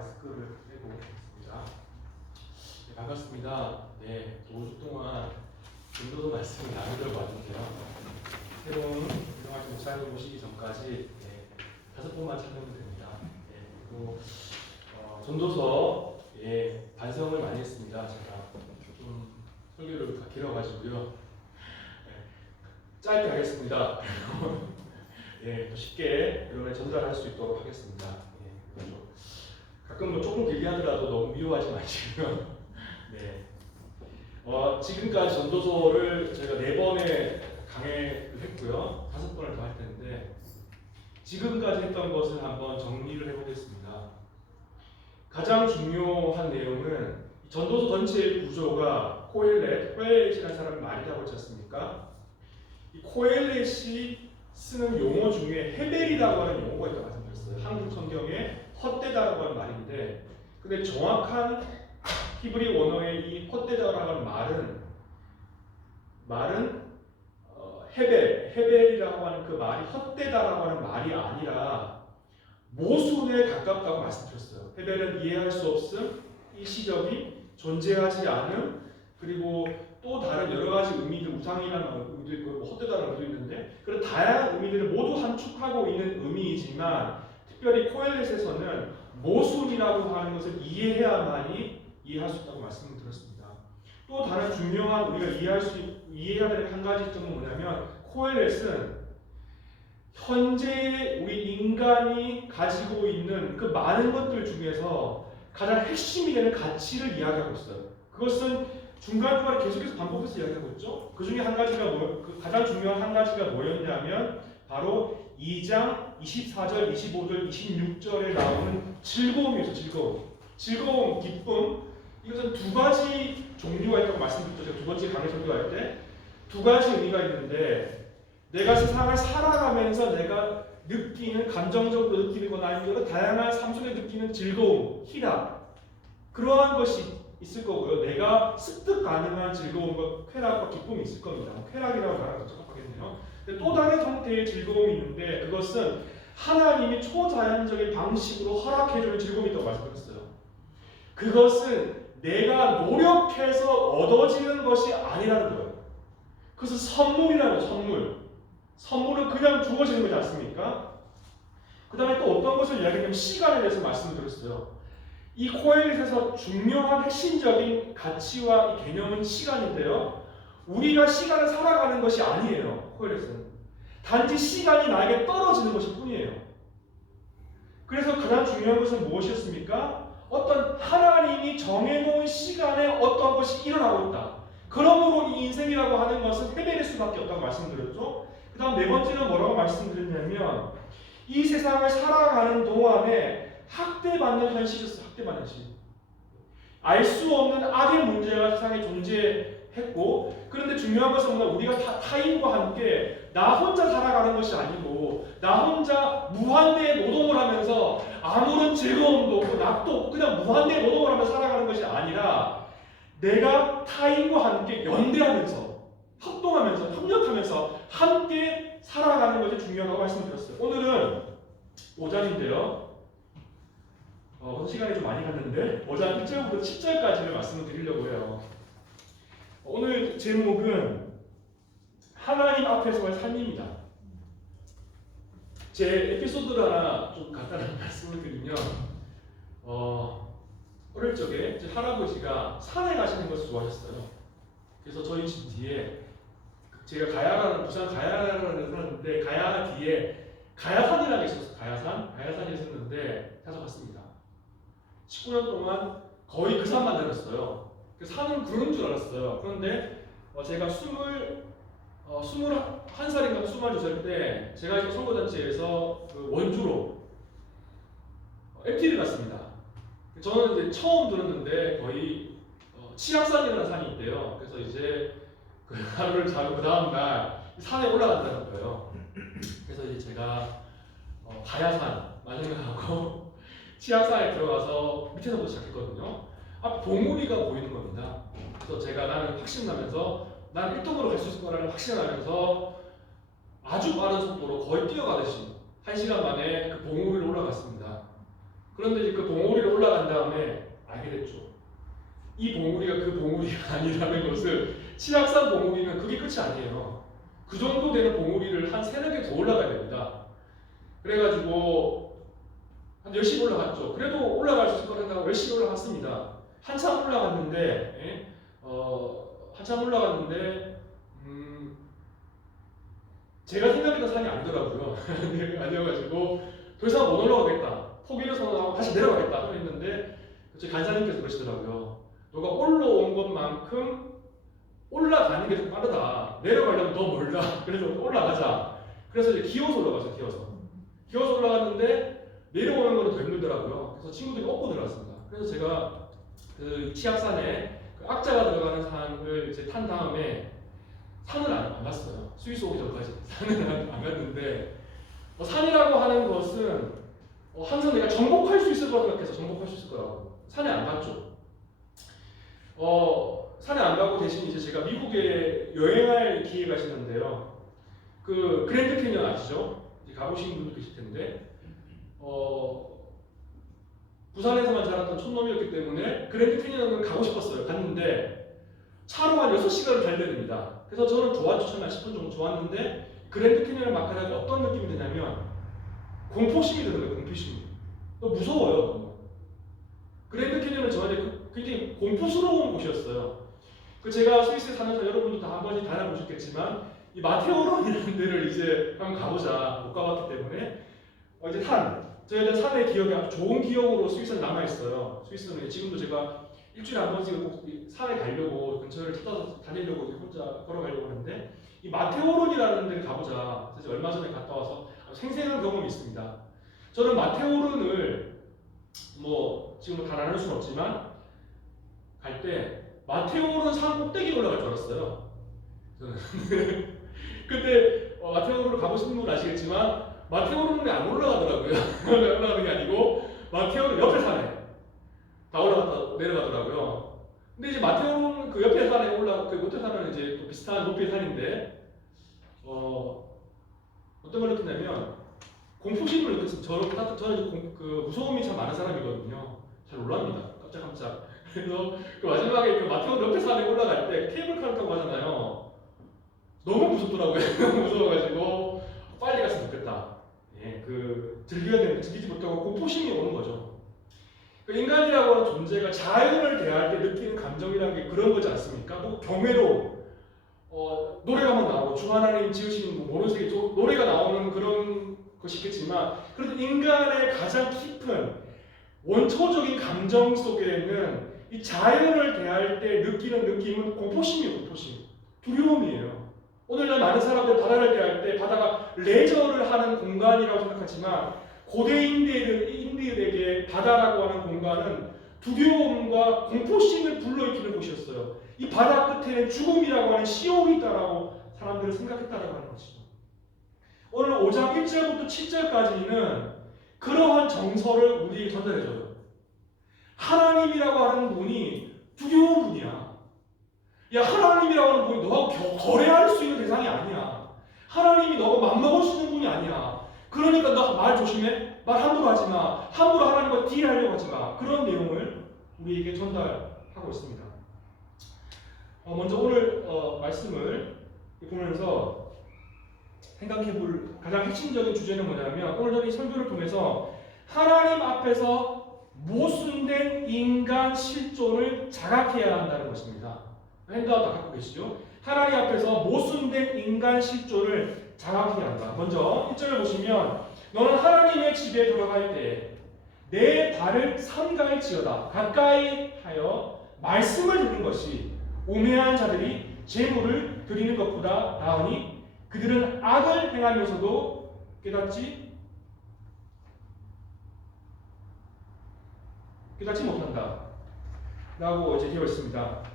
마스크를 해보겠습니다. 네, 반갑습니다. 네, 5주 동안 전도서 말씀을 나누려고 왔는데요. 새로운 운동하신 목사님 오시기 전까지 5번만 찾으면 됩니다. 네, 그리고 전도서 반성을 많이 했습니다. 제가 좀 설교를 길어가지고요. 네, 짧게 하겠습니다. 더 쉽게 여러분에 전달할 수 있도록 하겠습니다. 그렇죠. 가끔 조금 길게 하더라도 너무 미워하지 마시고요. 네. 지금까지 전도서를 저희가 4번의 강의를 했고요. 5번을 더 할 텐데 지금까지 했던 것을 한번 정리를 해보겠습니다. 가장 중요한 내용은 전도서 전체의 구조가 코엘렛이라는 사람이 말이라고 했지 않습니까? 이 코엘렛이 쓰는 용어 중에 헤벨이라고 하는 용어가 있다고 말씀드렸어요. 한국 성경에 헛되다라고 하는 말인데, 근데 정확한 히브리 원어의 이 헛되다라고 하는 말은 헤벨이라고 하는 그 말이 헛되다라고 하는 말이 아니라 모순에 가깝다고 말씀드렸어요. 헤벨은 이해할 수 없음, 일시적인, 존재하지 않음, 그리고 또 다른 여러 가지 의미들, 우상이라는 의미도 있고 헛되다라는 의미도 있는데 그런 다양한 의미들을 모두 함축하고 있는 의미이지만 특별히 코엘렛에서는 모순이라고 하는 것을 이해해야만이 이해할 수 있다고 말씀을 드렸습니다. 또 다른 중요한 우리가 이해해야 되는 한 가지 점은 뭐냐면 코엘렛은 현재 우리 인간이 가지고 있는 그 많은 것들 중에서 가장 핵심이 되는 가치를 이야기하고 있어요. 그것은 중간중간에 계속해서 반복해서 이야기하고 있죠. 그 중에 한 가지가 가장 중요한 한 가지가 뭐였냐면 바로 2장 24절, 25절, 26절에 나오는 즐거움이었어요. 즐거움, 기쁨. 이것은 두 가지 종류가 있다고 말씀드렸죠. 제가 두 번째 강의 설교할 때 두 가지 의미가 있는데 내가 세상을 살아가면서 내가 느끼는 감정적으로 느끼는 건 아니고 다양한 삶 속에 느끼는 즐거움, 희락 그러한 것이 있을 거고요. 내가 습득 가능한 즐거움과 쾌락과 기쁨이 있을 겁니다. 쾌락이라고 말하면 더 적합하겠네요. 또 다른 형태의 즐거움이 있는데 그것은 하나님이 초자연적인 방식으로 허락해주는 즐거움이 있다고 말씀드렸어요. 그것은 내가 노력해서 얻어지는 것이 아니라는 거예요. 그것은 선물이라는 거예요. 선물은 그냥 주어지는 거지 않습니까? 그 다음에 또 어떤 것을 이야기하면 시간에 대해서 말씀드렸어요. 이 코엘렛에서 중요한 핵심적인 가치와 이 개념은 시간인데요. 우리가 시간을 살아가는 것이 아니에요. 코엘렛은. 단지 시간이 나에게 떨어지는 것일 뿐이에요. 그래서 가장 중요한 것은 무엇이었습니까? 어떤 하나님이 정해놓은 시간에 어떤 것이 일어나고 있다. 그러므로 이 인생이라고 하는 것은 헤벨일 수밖에 없다고 말씀드렸죠. 그 다음 4번째는 뭐라고 말씀드렸냐면 이 세상을 살아가는 동안에 학대받는 현실이었어요. 학대받는 현실. 알 수 없는 악의 문제가 세상에 존재했고 그런데 중요한 것은 뭐냐 우리가 타인과 함께 나 혼자 살아가는 것이 아니고 나 혼자 무한대의 노동을 하면서 아무런 즐거움도 없고 낙도 없고 그냥 무한대의 노동을 하면서 살아가는 것이 아니라 내가 타인과 함께 연대하면서 협동하면서 협력하면서 함께 살아가는 것이 중요하다고 말씀드렸어요. 오늘은 5장인데요. 시간이 좀 많이 갔는데 5장 1절부터 10절까지를 말씀을 드리려고 해요. 오늘 제목은 하나님 앞에서의 삶입니다. 제 에피소드를 하나 좀 간단하게 말씀을 드리면 어릴 적에 제 할아버지가 산에 가시는 것을 좋아하셨어요. 그래서 저희 집 뒤에 제가 부산 가야라는 사는데 가야 뒤에 가야산이라는 게 있었어요. 가야산이 있었는데 자주 갔습니다. 19년 동안 거의 그 산만 다녔어요. 산은 그런 줄 알았어요. 그런데 제가 21살인가 22살 때 제가 선거단체에서 그 원주로 MT를 갔습니다. 저는 이제 처음 들었는데 거의 치악산이라는 산이 있대요. 그래서 이제 그 하루를 자고 그 다음날 산에 올라간다는 거예요. 그래서 이제 제가 가야산 생각하고 치악산에 들어가서 밑에서부터 시작했거든요. 봉우리가 보이는 겁니다. 그래서 제가 나는 확신나면서 난 1등으로 갈 수 있을 거라는 확신하면서 아주 빠른 속도로 거의 뛰어가듯이 1시간 만에 그 봉우리를 올라갔습니다. 그런데 이제 그 봉우리로 올라간 다음에 알게 됐죠. 이 봉우리가 그 봉우리가 아니라는 것을. 치악산 봉우리는 그게 끝이 아니에요. 그 정도 되는 봉우리를 한 3-4개 더 올라가야 됩니다. 그래가지고 한 열심히 올라갔죠. 그래도 올라갈 수 있을 것 같다고 열심히 올라갔습니다. 한참 올라갔는데 제가 생각했던 산이 아니더라고요. 아니어가지고 더 이상 못 올라가겠다. 포기를 선언하고 다시 내려가겠다 했는데 저희 간사님께서 그러시더라고요. 너가 올라온 것만큼 올라가는 게 좀 빠르다. 내려가려면 더 멀다. 그래서 올라가자. 그래서 이제 기어서 올라가서 기어서 올라갔는데 내려오는 거는 더 힘들더라고요. 그래서 친구들이 업고 들어갔습니다. 그래서 제가 그 치악산에 그 악자가 들어가는 산을 이제 탄 다음에 산을 안 갔어요. 스위스 오기 전까지 산을 안 갔는데 산이라고 하는 것은 항상 내가 정복할 수 있을 거라고 생각해서 정복할 수 있을 거라고 산에 안 갔죠. 산에 안 가고 대신 이제 제가 미국에 여행할 기회가 있었는데요. 그 그랜드 캐니언 아시죠? 가보신 분도 계실 텐데 부산에서만 자랐던 촌놈이었기 때문에 그랜드 캐니언을 가고 싶었어요. 갔는데 차로 한 6시간을 달려야 됩니다. 그래서 저는 좋았죠. 한 10분 정도 좋았는데 그랜드 캐니언을 막 가다가 어떤 느낌이 드냐면 공포심이 드는 거예요. 공포심이. 너무 무서워요. 그랜드 캐니언은 저한테 굉장히 공포스러운 곳이었어요. 제가 스위스에 사면서 여러분도 다 한 번씩 다녀보셨겠지만 이 마테오론이라는 데를 이제 한번 가보자. 못 가봤기 때문에 이제 저희한테 산의 기억이 아주 좋은 기억으로 스위스는 남아있어요. 스위스는 지금도 제가 일주일에 한 번씩 꼭 산에 가려고 근처를 찾아서 다니려고 혼자 걸어가려고 하는데 이 마테오론이라는 데를 가보자. 그래서 얼마 전에 갔다 와서 생생한 경험이 있습니다. 저는 마테오론을 지금 다 나눌 수는 없지만 갈 때 마테오론 산 꼭대기에 올라갈 줄 알았어요. 저는 근데 마테오론을 가보신 분은 아시겠지만 마테오론이 안 올라가더라고요. 올라가는 게 아니고 마테오론 옆에 산에 다 올라갔다 내려가더라고요. 근데 이제 마테오론 그 옆에 산에 그 옆에 산은 이제 또 비슷한 높이의 산인데 어떤 걸 느꼈냐면 공포심을 느꼈어요. 저는 그 무서움이 참 많은 사람이거든요. 잘 놀랍니다. 깜짝깜짝. 그래서 그 마지막에 그 마테오론 옆에 산에 올라갈 때 케이블카를 타고 가잖아요. 너무 무섭더라고요. 너무 무서워가지고 빨리 갔으면 좋겠다. 즐겨야 되는데 즐기지 못하고 공포심이 오는 거죠. 인간이라고 하는 존재가 자연을 대할 때 느끼는 감정이라는 게 그런 거지 않습니까? 경외로 노래가 막 나오고 주 하나님 지으신 모르세계 노래가 나오는 그런 것이 있겠지만 그래도 인간의 가장 깊은 원초적인 감정 속에는 이 자연을 대할 때 느끼는 느낌은 공포심이에요. 공포심. 두려움이에요. 오늘날 많은 사람들 바다를 대할 때 바다가 레저를 하는 공간이라고 생각하지만 고대 인디들에게 바다라고 하는 공간은 두려움과 공포심을 불러일으키는 곳이었어요. 이 바다 끝에는 죽음이라고 하는 시온이 있다라고 사람들은 생각했다라고 하는 것이죠. 오늘 5장 1절부터 7절까지는 그러한 정서를 우리에게 전달해줘요. 하나님이라고 하는 분이 두려운 분이야. 하나님이라고 하는 분이 너하고 거래할 수 있는 대상이 아니야. 하나님이 너하고 맘먹을 수 있는 분이 아니야. 그러니까 너 말 조심해. 말 함부로 하지 마. 함부로 하나님과 딜하려고 하지 마. 그런 내용을 우리에게 전달하고 있습니다. 먼저 오늘 말씀을 보면서 생각해볼 가장 핵심적인 주제는 뭐냐면 오늘 이 설교를 통해서 하나님 앞에서 모순된 인간 실존을 자각해야 한다는 것입니다. 핸드아웃 다 갖고 계시죠? 하나님 앞에서 모순된 인간 실존을 자각해야 한다. 먼저 1절을 보시면 너는 하나님의 집에 들어갈 때 내 발을 삼가에 지어다. 가까이 하여 말씀을 듣는 것이 우매한 자들이 재물을 드리는 것보다 나으니 그들은 악을 행하면서도 깨닫지 못한다. 라고 이제 되어 있습니다.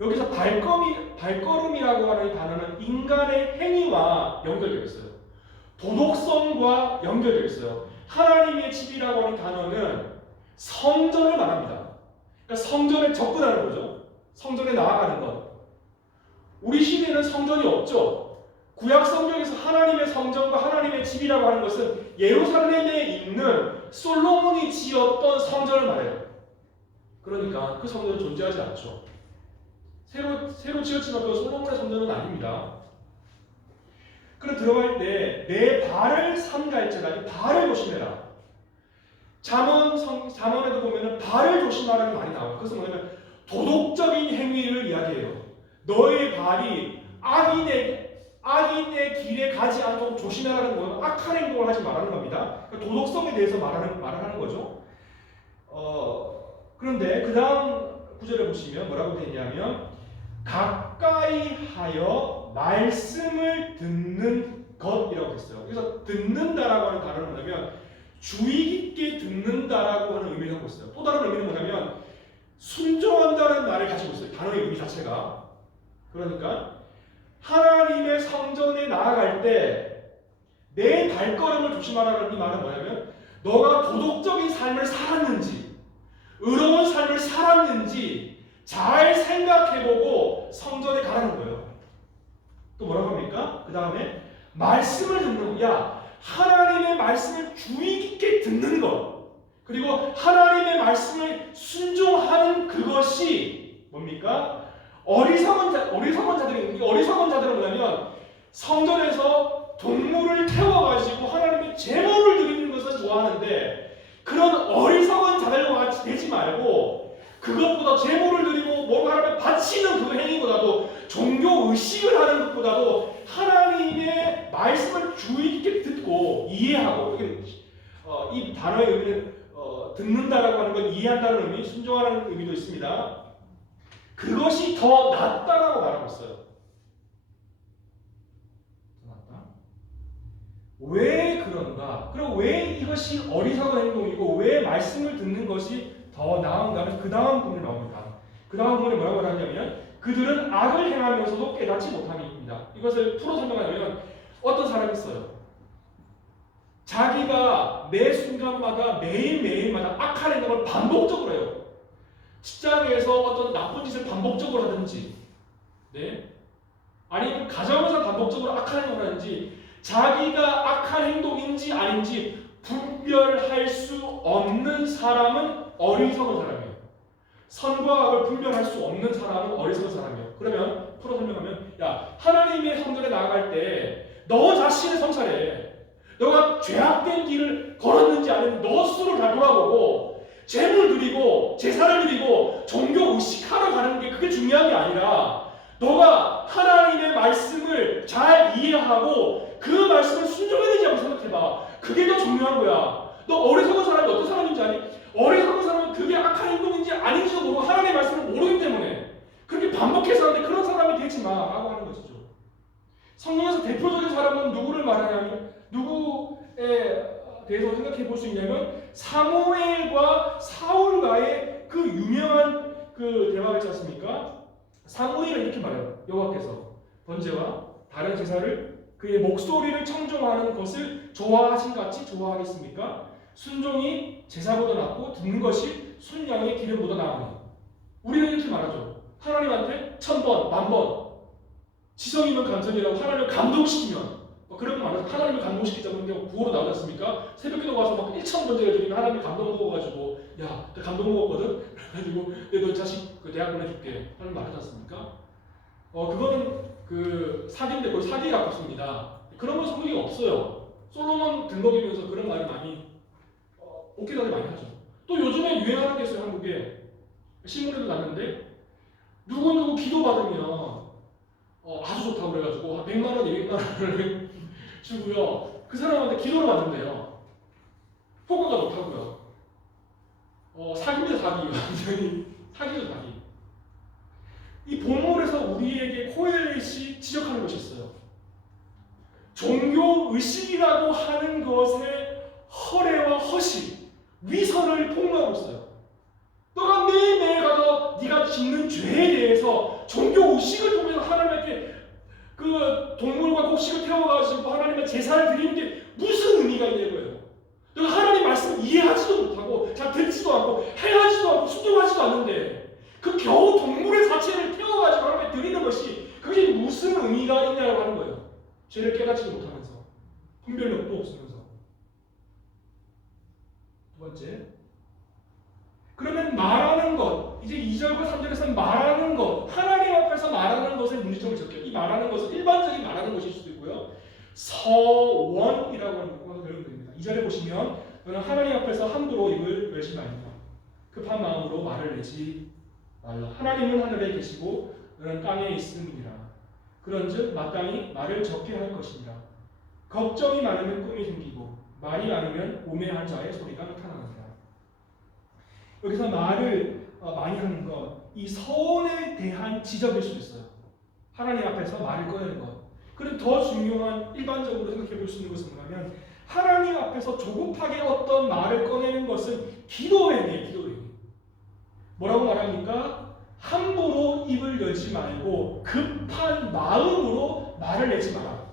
여기서 발걸음이라고 하는 이 단어는 인간의 행위와 연결되어 있어요. 도덕성과 연결되어 있어요. 하나님의 집이라고 하는 단어는 성전을 말합니다. 그러니까 성전에 접근하는 거죠. 성전에 나아가는 것. 우리 시대에는 성전이 없죠. 구약 성경에서 하나님의 성전과 하나님의 집이라고 하는 것은 예루살렘에 있는 솔로몬이 지었던 성전을 말해요. 그러니까 그 성전은 존재하지 않죠. 새로 지었지만 그 솔로몬의 성전은 아닙니다. 그럼 들어갈 때 내 발을 삼갈지라, 이 발을 조심해라. 잠언에도 보면은 발을 조심하라는 말이 나와요. 그것은 뭐냐면 도덕적인 행위를 이야기해요. 너의 발이 악인의 길에 가지 않도록 조심하라는 거는 악한 행동을 하지 말라는 겁니다. 그러니까 도덕성에 대해서 말을 하는 거죠. 그런데 그 다음 구절을 보시면 뭐라고 되어 있냐면 가까이 하여 말씀을 듣는 것이라고 했어요. 그래서 듣는다라고 하는 단어는 뭐냐면 주의 깊게 듣는다라고 하는 의미를 하고 있어요. 또 다른 의미는 뭐냐면 순종한다는 말을 가지고 있어요. 단어의 의미 자체가. 그러니까 하나님의 성전에 나아갈 때 내 발걸음을 조심하라는 이 말은 뭐냐면 너가 도덕적인 삶을 살았는지 의로운 삶을 살았는지 잘 생각해보고 성전에 가라는 거예요. 또 뭐라고 합니까? 그 다음에 말씀을 듣는 야 하나님의 말씀을 주의 깊게 듣는 것 그리고 하나님의 말씀을 순종하는 그것이 뭡니까? 어리석은 자들은 뭐냐면 성전에서 동물을 태워가지고 하나님의 제물을 드리는 것은 좋아하는데 그런 어리석은 자들과 같이 되지 말고 그것보다 제물을 드리고 뭔가 하나님께 바치는 그 행위보다도 종교 의식을 하는 것보다도 하나님의 말씀을 주의 깊게 듣고 이해하고 이 단어의 의미는 듣는다라고 하는 건 이해한다는 의미, 순종하는 의미도 있습니다. 그것이 더 낫다라고 말하고 있어요. 왜 그런가? 그리고 왜 이것이 어리석은 행동이고 왜 말씀을 듣는 것이 더 나은가 하면 그 다음 부분이 나옵니다. 그 다음 부분이 뭐라고 하냐면 그들은 악을 행하면서도 깨닫지 못함입니다. 이것을 풀어 설명하려면 어떤 사람이 있어요. 자기가 매 순간마다 매일매일마다 악한 행동을 반복적으로 해요. 직장에서 어떤 나쁜 짓을 반복적으로 하든지 아니면 가정에서 반복적으로 악한 행동을 하든지 자기가 악한 행동인지 아닌지 분별할 수 없는 사람은 어리석은 사람이에요. 선과 악을 분별할 수 없는 사람은 어리석은 사람이에요. 그러면 풀어 설명하면 하나님의 성전에 나아갈 때 너 자신을 성찰해. 너가 죄악된 길을 걸었는지 아니면 너 스스로 잘 돌아보고 제물 드리고 제사를 드리고 종교 의식하러 가는 게 그게 중요한 게 아니라 너가 하나님의 말씀을 잘 이해하고 그 말씀을 순종했는지 한번 생각해봐. 그게 더 중요한 거야. 너 어리석은 사람이 어떤 사람인지 아니? 어리석은 사람은 그게 악한 행동인지 아닌지도 모르고 하나님의 말씀을 모르기 때문에 그렇게 반복해서 하는데 그런 사람이 되지 마 라고 하는 것이죠. 성경에서 대표적인 사람은 누구를 말하냐면 누구에 대해서 생각해 볼 수 있냐면 사무엘과 사울과의 그 유명한 그 대화가 있지 않습니까? 사무엘은 이렇게 말해요. 여호와께서 번제와 다른 제사를 그의 목소리를 청종하는 것을 좋아하신 같이 좋아하겠습니까? 순종이 제사보다 낫고 듣는 것이 순양의 기름보다 나으니. 우리는 이렇게 말하죠. 하나님한테 1000번, 10,000번 지성이면 감성이라고 하나님을 감동시키면 그런 거 말해서 하나님을 감동시키자면 구호로 나오지 않습니까? 새벽기도 가서 막 1000번째를 드리면 하나님이 감동 먹어가지고 야, 나 감동 먹었거든? 그래가지고 너 자식 그 대학 보내줄게 하는 말 하지 않습니까? 그거는 그 사기인데 거의 사기에 가깝습니다. 그런 건 성경에 없어요. 솔로몬 등거기면서 그런 말이 많이 오케이다들 많이 하죠. 또 요즘에 유행하는 게 있어요. 한국에 신문에도 났는데 누구 기도 받으면 아주 좋다고 그래가지고 100만 원, 200만 원을 주고요. 그 사람한테 기도를 받는데요. 효과가 좋다고요. 사기입니다, 사기. 완전히 사기죠, 사기. 이 본문에서 우리에게 코엘렛이 지적하는 것이 있어요. 종교 의식이라고 하는 것의 허례와 허식, 위선을 폭로하고 있어요. 너가 매일매일 가서 네가 짓는 죄에 대해서 종교 의식을 통해서 하나님께 그 동물과 곡식을 태워가지고 하나님의 제사를 드리는 게 무슨 의미가 있냐고요. 너가 하나님 말씀을 이해하지도 못하고 잘 듣지도 않고 행하지도 않고 순종하지도 않는데 그 겨우 동물의 사체를 태워가지고 하나님께 드리는 것이 그게 무슨 의미가 있냐고 하는 거예요. 죄를 깨닫지도 못하면서 분별력도 없으면서. 두 번째, 그러면 말하는 것, 이제 2절과 3절에서 말하는 것, 하나님 앞에서 말하는 것에 문제점을 적혀요. 이 말하는 것은 일반적인 말하는 것일 수도 있고요. 서원이라고 하는 것과 배우면 됩니다. 2절에 보시면 너는 하나님 앞에서 함부로 입을 열지 말라. 급한 마음으로 말을 내지 말라. 하나님은 하늘에 계시고 너는 땅에 있음이니라. 그런즉 마땅히 말을 적게 할 것이니라. 걱정이 많으면 꿈이 생기고 말이 많으면 우매한 자의 소리가 나타나느니라. 여기서 말을 많이 하는 것, 이 서원에 대한 지적일 수 있어요. 하나님 앞에서 말을 꺼내는 것. 그리고 더 중요한 일반적으로 생각해 볼 수 있는 것은 뭐냐면 하나님 앞에서 조급하게 어떤 말을 꺼내는 것은 기도행위예요. 기도행위. 뭐라고 말합니까? 함부로 입을 열지 말고 급한 마음으로 말을 내지 마라.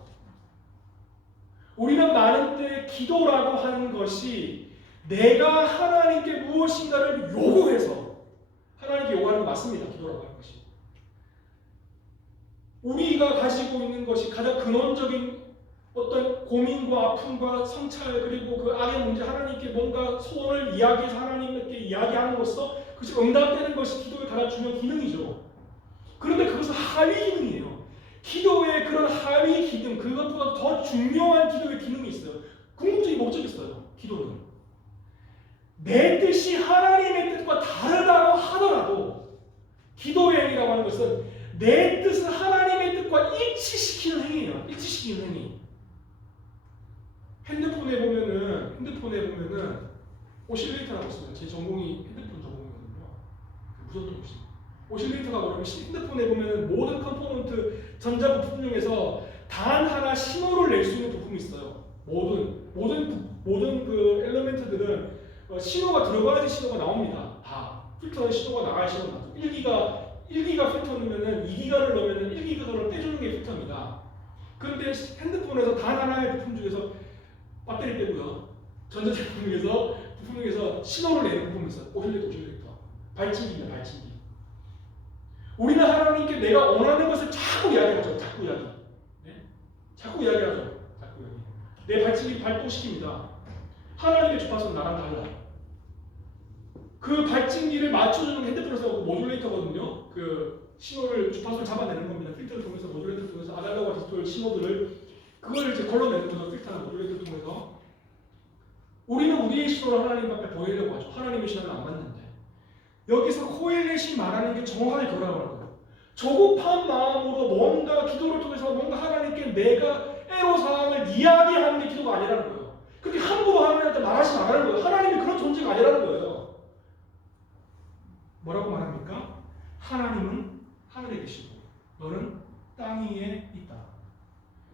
우리는 많은 때 기도라고 하는 것이 내가 하나님께 무엇인가를 요구해서 하나님께 요구하는 거 맞습니다. 기도라고 하는 것이. 우리가 가지고 있는 것이 가장 근원적인 어떤 고민과 아픔과 성찰 그리고 그 악의 문제 하나님께 뭔가 소원을 이야기해서 하나님께 이야기함으로써 그것이 응답되는 것이 기도의 가장 중요한 기능이죠. 그런데 그것은 하위 기능이에요. 기도의 그런 하위 기능, 그것보다 더 중요한 기도의 기능이 있어요. 궁극적인 목적이 있어요. 기도는. 내 뜻이 하나님의 뜻과 다르다고 하더라도 기도의 행위라고 하는 것은 내 뜻을 하나님의 뜻과 일치시키는 행위예요. 일치시키는 행위. 핸드폰에 보면은 오실레이터라고 있습니다. 제 전공이 핸드폰 전공이거든요. 무슨 뜻이? 오실레이터가 뭐냐면 핸드폰에 보면은 모든 컴포넌트 전자 부품 중에서 단 하나 신호를 낼 수 있는 부품이 있어요. 모든 그 엘리멘트들은 신호가 들어가야지 신호가 나옵니다. 다 필터에 신호가 나가야 신호가 나죠. 1기가 필터 넣으면은 2기가를 넣으면은 1기가를 빼주는 게 필터입니다. 그런데 핸드폰에서 단 하나의 부품 중에서 배터리 빼고요. 전자제품 부품 중에서 신호를 내는 부품이 있어요. 오실레이터. 발진기입니다. 발진기. 우리는 하나님께 내가 원하는 것을 자꾸 이야기하죠. 자꾸 이야기. 네? 자꾸 이야기하죠. 자꾸 이야기. 내 발진기 발동시킵니다. 하나님의 주파수는 나랑 달라. 그 발진기를 맞춰주는 핸드폰에서 모듈레이터거든요. 그 신호를 주파수를 잡아내는 겁니다. 필터를 통해서 모듈레이터를 통해서 아날로그와 디지털 신호들을 그걸 이제 걸러내는 거죠. 필터나 모듈레이터를 통해서. 우리는 우리의 신호를 하나님 앞에 보이려고 하죠. 하나님의 신호는 안 맞는데. 여기서 코엘렛이 말하는 게 정확하게 그거라고 하는 거예요. 조급한 마음으로 뭔가 기도를 통해서 뭔가 하나님께 내가 애로사항을 이야기하는 게 기도가 아니라는 거예요. 그렇게 함부로 하나님한테 말하지 말라는 거예요. 하나님이 그런 존재가 아니라는 거예요. 뭐라고 말합니까? 하나님은 하늘에 계시고 너는 땅 위에 있다.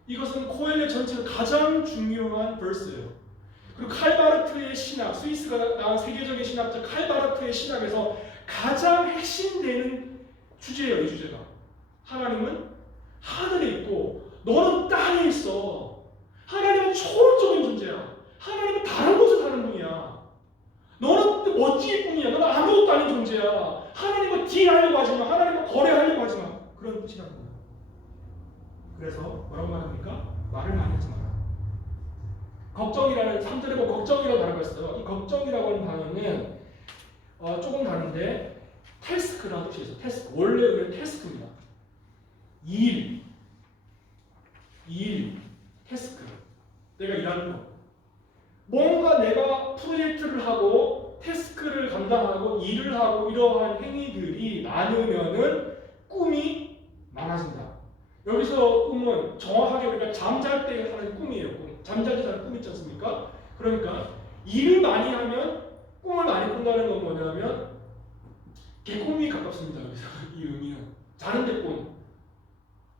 이것은 코엘렛 전체의 가장 중요한 verse예요. 그리고 칼바르트의 신학, 스위스가 나온 세계적인 신학자 칼바르트의 신학에서 가장 핵심되는 주제예요. 이 주제가. 하나님은 하늘에 있고 너는 땅에 있어. 하나님은 초월적인 존재야. 하나님은 다른 곳에 사는 분이야. 너는 멋질 뿐이야. 너는 아무것도 아닌 존재야. 하나님과 딜하려고 하지 마. 하나님과 거래하려고 하지 마. 그런 뜻이라는 거예요. 그래서 뭐라고 말합니까? 말을 많이 하지 마라. 걱정이라는 3절에 보면 걱정이라고 단어가 있어요. 이 걱정이라고 하는 단어는 조금 다른데 태스크라는 뜻이 있어요. 태스크. 원래 의미는 태스크입니다. 일, 태스크. 내가 일하는 거. 뭔가 내가 프로젝트를 하고 태스크를 감당하고 일을 하고 이러한 행위들이 많으면은 꿈이 많아진다. 여기서 꿈은 정확하게 우리가 잠잘 때 하는 꿈이에요. 꿈. 잠잘 때 하는 꿈 있지 않습니까? 그러니까 일을 많이 하면 꿈을 많이 꾼다는 건 뭐냐면 개꿈이 가깝습니다. 여기서 이 의미는 자는데 꿈.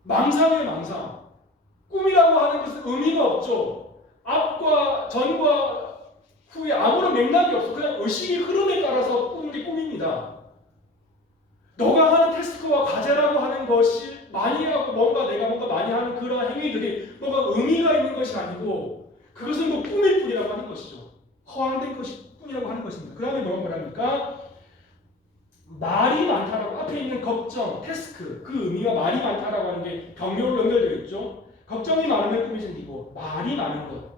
망상의 망상. 꿈이라고 하는 것은 의미가 없죠. 앞과 전과 후에 아무런 맥락이 없어. 그냥 의식의 흐름에 따라서 꾸는 게 꿈입니다. 너가 하는 태스크와 과제라고 하는 것이 많이 하고 내가 뭔가 많이 하는 그러한 행위들이 뭔가 의미가 있는 것이 아니고 그것은 뭐 꿈일 뿐이라고 하는 것이죠. 허황된 것이 뿐이라고 하는 것입니다. 그 다음에 뭐라고 말합니까? 말이 많다라고 앞에 있는 걱정, 태스크 그 의미가 말이 많다라고 하는 게 병렬로 연결되어 있죠. 걱정이 많으면 꿈이 생기고 말이 많은 것.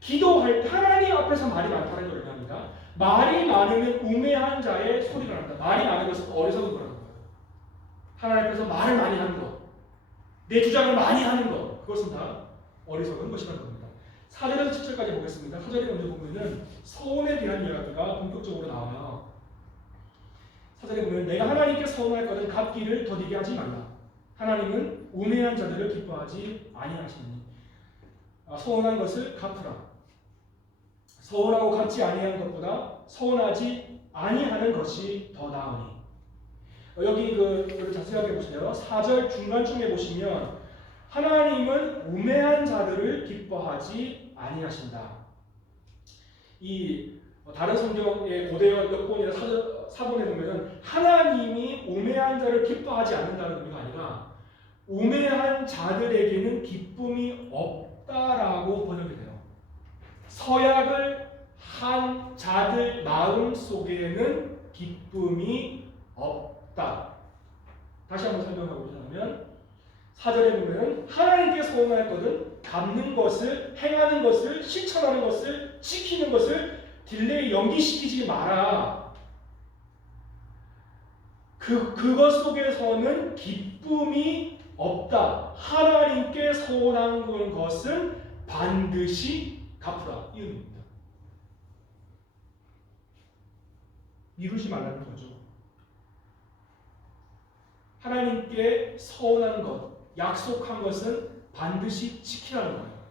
기도할 때 하나님 앞에서 말이 많다는 걸 의미합니다. 말이 많으면 우매한 자의 소리가 난다. 말이 많은 것은 어리석은 거라는 거예요. 하나님 앞에서 말을 많이 하는 것, 내 주장을 많이 하는 것, 그것은 다 어리석은 것이라는 겁니다. 4절에서 7절까지 보겠습니다. 4절에 먼저 보면은 서원에 대한 이야기가 본격적으로 나와요. 4절에 보면 내가 하나님께 서원할 것은 갚기를 더디게 하지 말라. 하나님은 우매한 자들을 기뻐하지 아니하시니. 서원한 것을 갚으라. 서원하고 갚지 아니한 것보다 서원하지 아니하는 것이 더 나으니. 여기 그 자세하게 보세요. 4절 중간쯤에 보시면 하나님은 우매한 자들을 기뻐하지 아니하신다. 이 다른 성경의 고대어 역본이나 사본에 보면은 하나님이 우매한 자를 기뻐하지 않는다는 의미가 아니라 우매한 자들에게는 기쁨이 없다라고 번역이 돼요. 서약을 한 자들 마음 속에는 기쁨이 없다. 다시 한번 설명하고 보자면 4절에 보면 하나님께 서원할 것은 갚는 것을, 행하는 것을, 실천하는 것을, 지키는 것을 딜레이 연기시키지 마라. 그것 속에서는 기쁨이 없다. 하나님께 서원한 것은 반드시 갚으라. 이 의미입니다. 미루지 말라는 거죠. 하나님께 서원한 것, 약속한 것은 반드시 지키라는 거예요.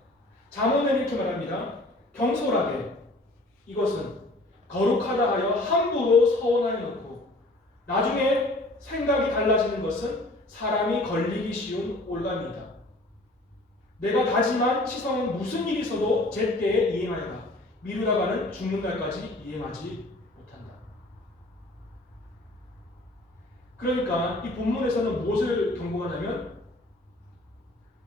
잠언은 이렇게 말합니다. 경솔하게 이것은 거룩하다 하여 함부로 서원하여 놓고 나중에 생각이 달라지는 것은 사람이 걸리기 쉬운 올감이다. 내가 다짐한 치성은 무슨 일이 있어도 제때에 이행하여라. 미루다가는 죽는 날까지 이행하지 못한다. 그러니까 이 본문에서는 무엇을 경고하냐면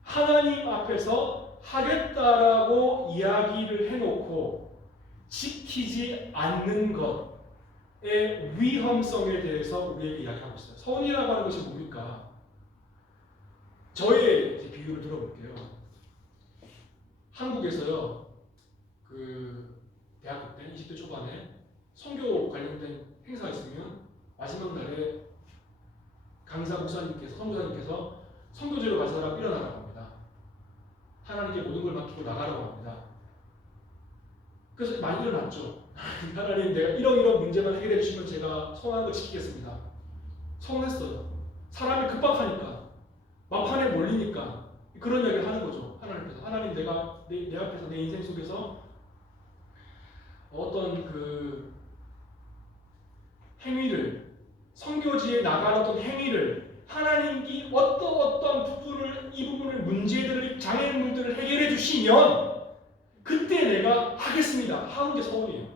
하나님 앞에서 하겠다라고 이야기를 해놓고 지키지 않는 것의 위험성에 대해서 우리에게 이야기하고 있어요. 서원이라고 하는 것이 뭡니까? 저의 비유를 들어볼게요. 한국에서요, 그 대학교 때 20대 초반에 선교 관련된 행사가 있으면 마지막 날에 강사 목사님께서, 선교사님께서 선교지로 간 사람 일어나라고 합니다. 하나님께 모든 걸 맡기고 나가라고 합니다. 그래서 많이 일어났죠. 하나님, 내가 이런 문제만 해결해 주시면 제가 소원한 거 지키겠습니다. 서운했어요. 사람이 급박하니까, 막판에 몰리니까 그런 이야기를 하는 거죠. 하나님께서. 하나님, 내가 내 앞에서 내 인생 속에서 어떤 그 행위를, 선교지에 나가는 어떤 행위를 하나님이 어떤 부분을, 이 부분을, 문제들을, 장애물들을 해결해 주시면 그때 내가 하겠습니다. 하는 게 서원이에요.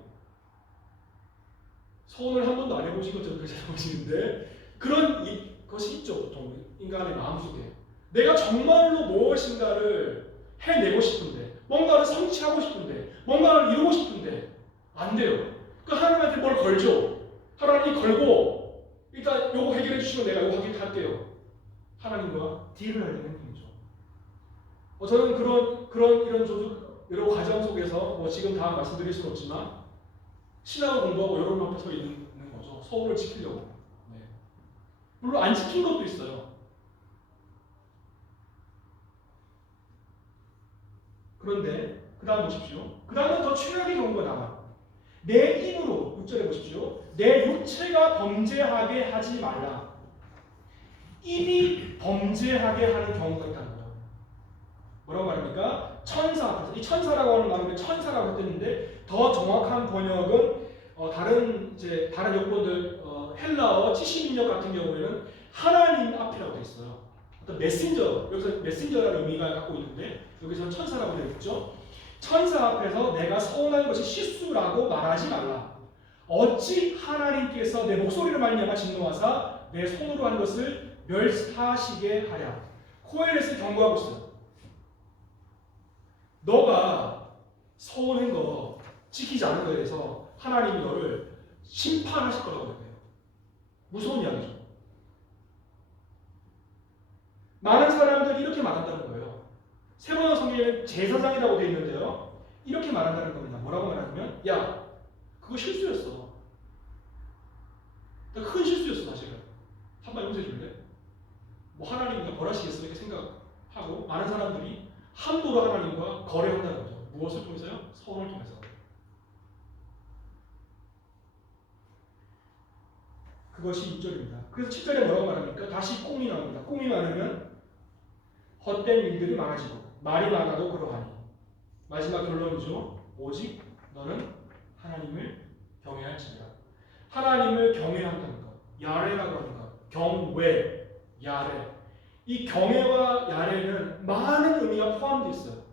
서원을 한 번도 안 해보신 것처럼 그렇게 보시는데 그런 것이 있죠. 보통 인간의 마음속에 내가 정말로 무엇인가를 해내고 싶은데, 뭔가를 성취하고 싶은데, 뭔가를 이루고 싶은데 안 돼요. 그 하나님한테 뭘 걸죠. 하나님이 걸고 일단 요거 해결해 주시면 내가 요거 할게요. 하나님과 딜을 하려는 힘이죠. 저는 이런 여러 과정 속에서 지금 다 말씀드릴 수는 없지만 신학을 공부하고 여러분 앞에 서 있는 거죠. 서울을 지키려고. 네. 물론 안 지킨 것도 있어요. 그런데 그 다음 보십시오. 그 다음은 더 최악의 경우가 나와요. 내 힘으로, 6절에 보십시오. 내 육체가 범죄하게 하지 말라. 입이 범죄하게 하는 경우가 있다는 거예요. 뭐라고 말합니까? 천사 앞에서. 이 천사라고 하는 말은 천사라고 했는데 더 정확한 번역은 다른 역본들 헬라어 70인역 같은 경우에는 하나님 앞이라고 되어 있어요. 어떤 메신저, 여기서 메신저라는 의미가 갖고 있는데 여기서는 천사라고 되어 있죠. 천사 앞에서 내가 서운한 것이 실수라고 말하지 말라. 어찌 하나님께서 내 목소리를 말미암아 진노하사 내 손으로 한 것을 멸사하시게 하랴. 코엘렛을 경고하고 있어요. 너가 서운한 거 지키지 않은 거에 대해서 하나님이 너를 심판하실 거라고 해요. 무서운 이야기죠. 많은 사람들이 이렇게 말한다는 거예요. 세 번째 성경에는 제사장이라고 되어 있는데요. 이렇게 말한다는 겁니다. 뭐라고 말하냐면, 야, 그거 실수였어. 큰 실수였어, 사실은. 한번 용서해 줄래? 뭐 하나님과 벌하시겠어? 이렇게 생각하고 많은 사람들이 함부로 하나님과 거래한다는 거죠. 무엇을 통해서요? 서원을 통해서. 그것이 6절입니다. 그래서 7절에 뭐라고 말합니까? 다시 꽁이 나옵니다. 꽁이 많으면 헛된 일들이 많아지고 말이 많아도 그러하니. 마지막 결론이죠. 오직 너는 하나님을 경외할지니라. 하나님을 경외한다는 것. 야레라고 하는 것. 경외, 야레. 이 경외와 야레는 많은 의미가 포함되어 있어요.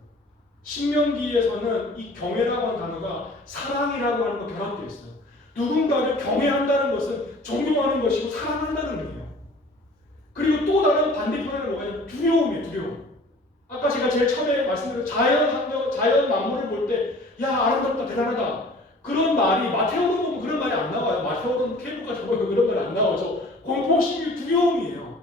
신명기에서는 이 경외라고 하는 단어가 사랑이라고 하는 거 결합되어 있어요. 누군가를 경외한다는 것은 존경하는 것이고 사랑한다는 의미예요. 그리고 또 다른 반대편에는 뭐예요? 두려움이에요. 두려움. 아까 제가 제일 처음에 말씀드린 자연 만물을 볼 때 야 아름답다 대단하다 그런 말이 마테오로 보면 그런 말이 안 나와요. 마테오로는 케이블카 저거 그런 말이 안 나오죠. 공포심이 두려움이에요.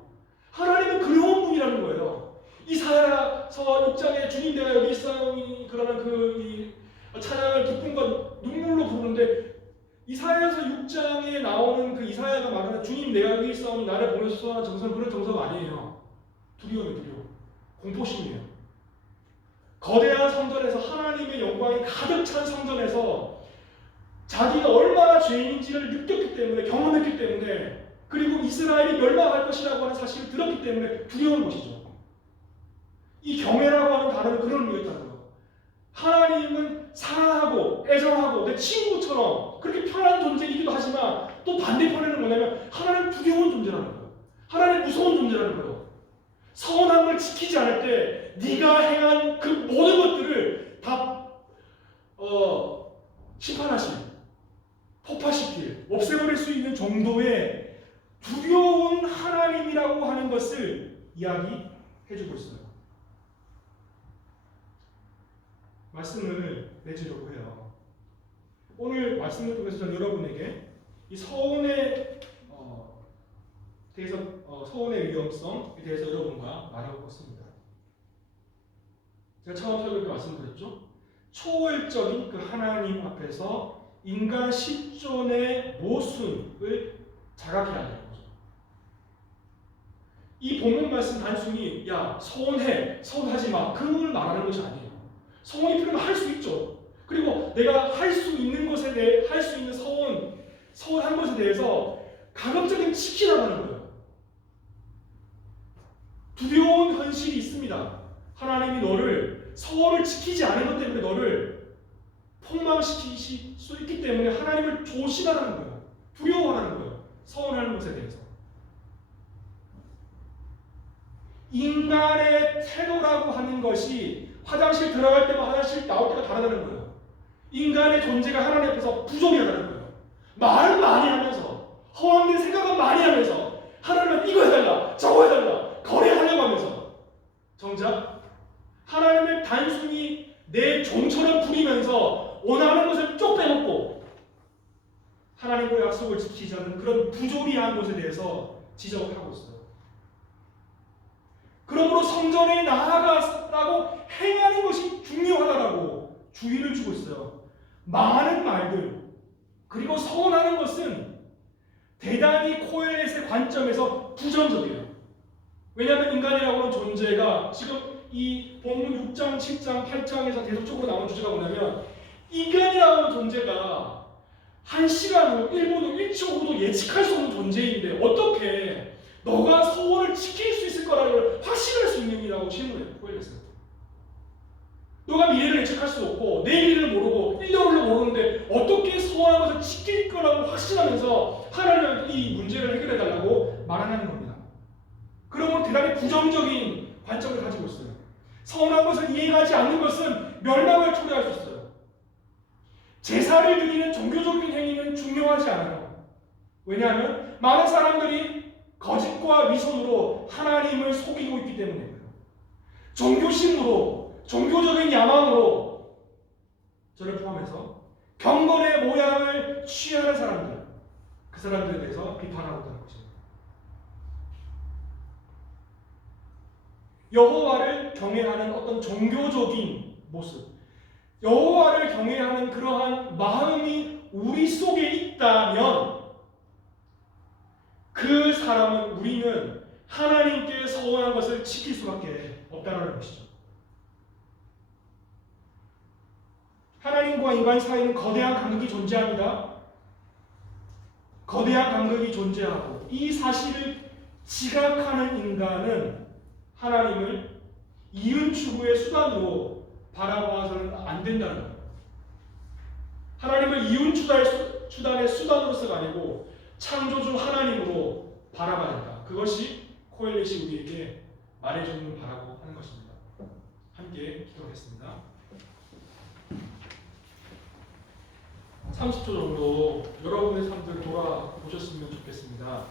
하나님은 그런 분이라는 거예요. 이사야서 6장에 주님 내가 여기 있사오니 그러는 이 찬양을 기쁨과 눈물로 부르는데 이사야서 6장에 나오는 그 이사야가 말하는 주님 내가 여기 있사오니 나를 보내소서 하는 정서는 그런 정서가 아니에요. 두려움이에요. 두려움. 공포심이에요. 거대한 성전에서 하나님의 영광이 가득 찬 성전에서 자기가 얼마나 죄인인지를 느꼈기 때문에 경험했기 때문에 그리고 이스라엘이 멸망할 것이라고 하는 사실을 들었기 때문에 두려운 것이죠. 이 경외라고 하는 단어는 그런 의미가 있다는 거예요. 하나님은 사랑하고 애정하고 내 친구처럼 그렇게 편한 존재이기도 하지만 또 반대편에는 뭐냐면 하나님 두려운 존재라는 거예요. 하나님 무서운 존재라는 거예요. 선한 걸 지키지 않을 때 네가 행한 그 모든 것들을 다 심판하실, 폭파시킬, 없애버릴 수 있는 정도의 두려운 하나님이라고 하는 것을 이야기해주고 있어요. 말씀을 맺으려고 해요. 오늘 말씀을 통해서 저는 여러분에게 이 서원에 대해서 서원의 위험성에 대해서 여러분과 나눠보고 있습니다. 제가 처음 설교 때 말씀드렸죠. 초월적인 그 하나님 앞에서 인간 실존의 모순을 자각해야 되는 거죠. 이 본문 말씀 단순히 야 서원해, 서원하지 마 그걸 말하는 것이 아니에요. 서원이 필요하면 할 수 있죠. 그리고 내가 할 수 있는 것에 대해 할 수 있는 서원한 것에 대해서 가급적이면 지키라는 거예요. 두려운 현실이 있습니다. 하나님이 너를 서원을 지키지 않은 것 때문에 너를 폭망시키실 수 있기 때문에 하나님을 조심하라는 거예요. 두려워하는 거예요. 서원하는 것에 대해서. 인간의 태도라고 하는 것이 화장실 들어갈 때와 화장실 나올 때가 다르다는 거예요. 인간의 존재가 하나님 앞에서 부족하다는 거예요. 말을 많이 하면서 허황된 생각은 많이 하면서 하나님은 이거 해달라 저거 해달라 거래하려고 하면서 정작 하나님을 단순히 내 종처럼 부리면서 원하는 것을 쪽 빼놓고 하나님과의 약속을 지키지 않는 그런 부조리한 것에 대해서 지적하고 있어요. 그러므로 성전에 나아가라고 행하는 것이 중요하다라고 주의를 주고 있어요. 많은 말들 그리고 서원하는 것은 대단히 코엘렛의 관점에서 부정적이에요. 왜냐하면 인간이라고 하는 존재가 지금 이 본문 6장, 7장, 8장에서 계속적으로 나오는 주제가 뭐냐면 인간이라고 하는 존재가 1시간 후, 1분 후, 1초 후도 예측할 수 없는 존재인데 어떻게 너가 서원을 지킬 수 있을 거라는 걸 확신할 수 있느냐고 질문해요. 코엘렛은. 너가 미래를 예측할 수 없고 내일을 모르고 1년을 모르는데 어떻게 서원한 것을 지킬 거라고 확신하면서 하나님은 이 문제를 해결해달라고 말하는 겁니다. 그러면 대단히 부정적인 관점을 가지고 있어요. 서운한 것을 이해하지 않는 것은 멸망을 초래할 수 있어요. 제사를 드리는 종교적인 행위는 중요하지 않아요. 왜냐하면 많은 사람들이 거짓과 위선으로 하나님을 속이고 있기 때문이에요. 종교심으로, 종교적인 야망으로 저를 포함해서 경건의 모양을 취하는 사람들, 그 사람들에 대해서 비판하고 있다는 것입니다. 여호와를 경외하는 어떤 종교적인 모습, 여호와를 경외하는 그러한 마음이 우리 속에 있다면 그 사람은 우리는 하나님께 서원한 것을 지킬 수밖에 없다는 것이죠. 하나님과 인간 사이에는 거대한 간극이 존재합니다. 거대한 간극이 존재하고 이 사실을 지각하는 인간은 하나님을 이윤 추구의 수단으로 바라봐서는 안 된다는 거예요. 하나님을 이윤 추단의 수단으로서가 아니고 창조주 하나님으로 바라봐야 된다. 그것이 코엘렛이 우리에게 말해주는 바라고 하는 것입니다. 함께 기도하겠습니다. 30초 정도 여러분의 삶들 돌아보셨으면 좋겠습니다.